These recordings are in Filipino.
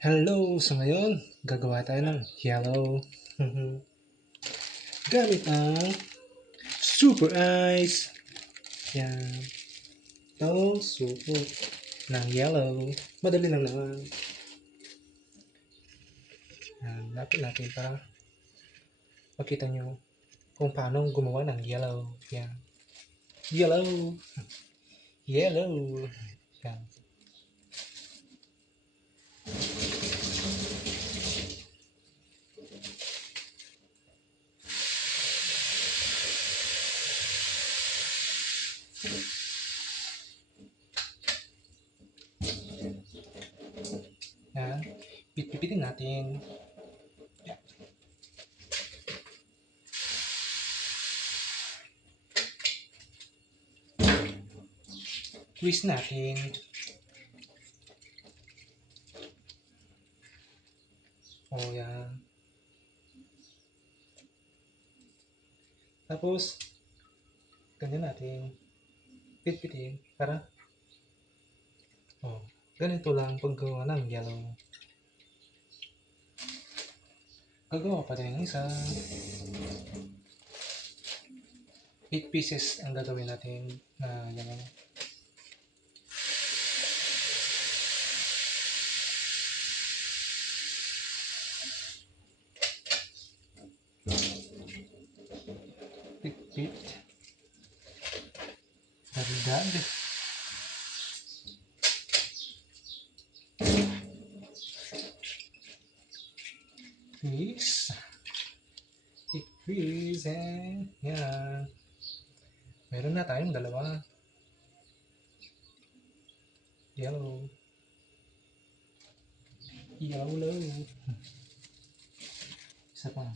Hello! So ngayon, gagawa tayo ng yellow. Gamit ang super ice. Yan. Itong suko ng yellow. Madali lang naman. Yan. Lapit natin para makita nyo kung paano gumawa ng yellow. Yan. Yellow! Yellow! Yan. Yan. Pipitin natin. Yan. Twist natin. Oh, yan. Tapos, ganyan natin. Pitpitin para ganito lang paggawa ng yellow. Gagawa pa tayo ng isa. 8 pieces ang gagawin natin na yellow. Pit. Dagdag. Please. Increase and yan. Meron na tayong dalawa. Yellow. Yellow. Isa pa.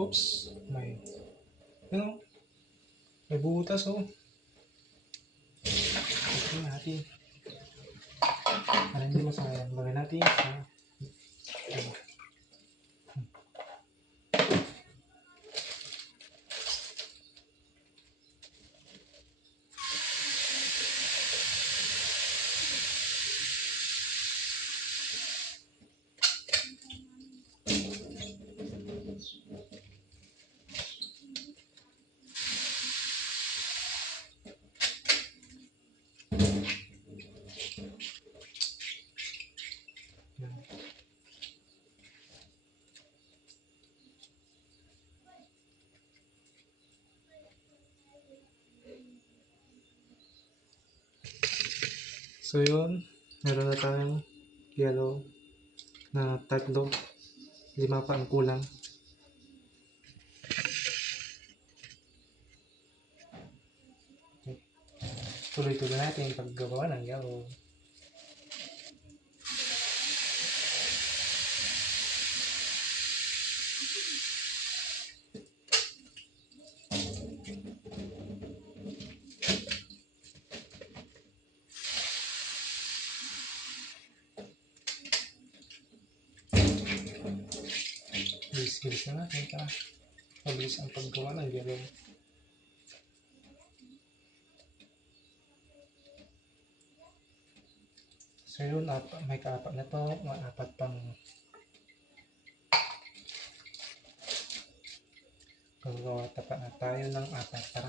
Oops. May butas oh. Ito natin. Para hindi masayang. Lagay natin sa So yun, meron na tayong yellow na tatlo. 5 pa ang kulang. Okay. Tuloy-tuloy natin paggawa ng yellow. Bilis-bilis na natin para mabilis ang paggawa ng yellow. So yun, may kaapat na to, mga 4 pang gagawa tapat na tayo ng 4 para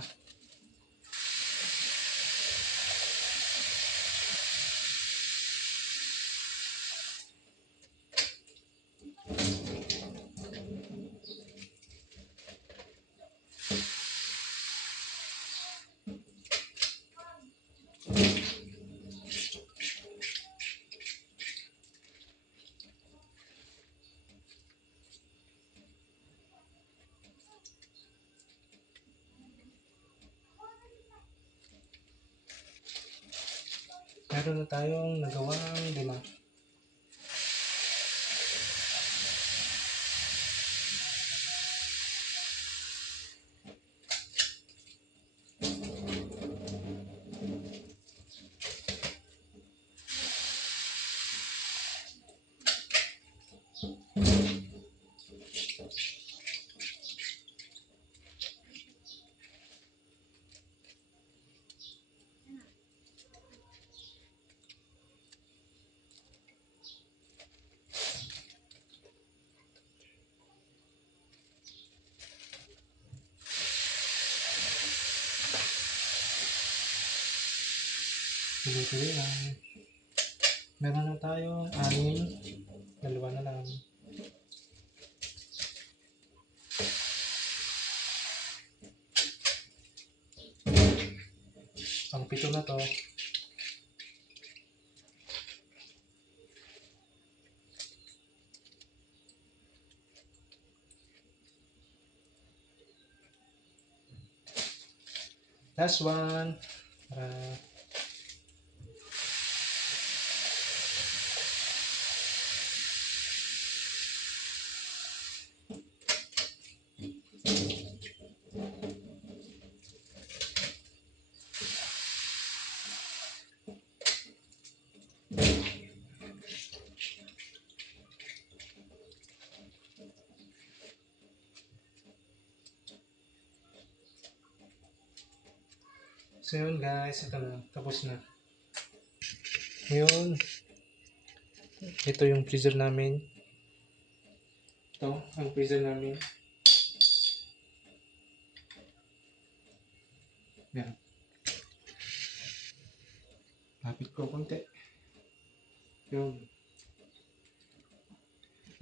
meron na tayong nagawang 5. Tuloy-tuloy lang. Meron na tayo, 6. Dalawa na lang. Ang 7 na to. Last one. Para so yun guys, ito na, tapos na. Ngayon, ito yung freezer namin. Ito, ang freezer namin. Yan. Lapit ko konti. Yun.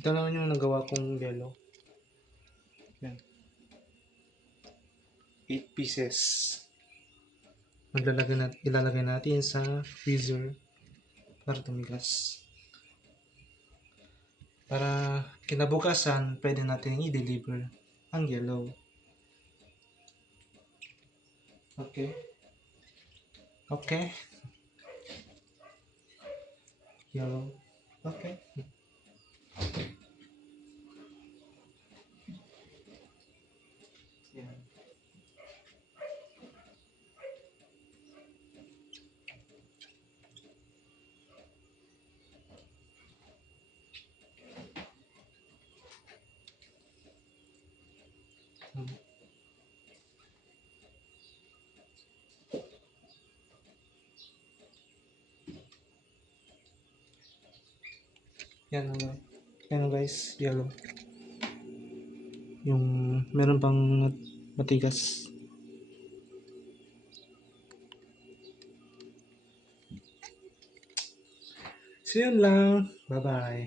Ito lang yung nagawa kong yellow. Yan. 8 pieces. Ilalagay natin sa freezer para tumigas. Para kinabukasan, pwede natin i-deliver ang yellow. Okay. Okay. Yellow. Okay. Yan. Yan o yan guys, yellow. Yung meron pang matigas. So yun lang. Bye bye.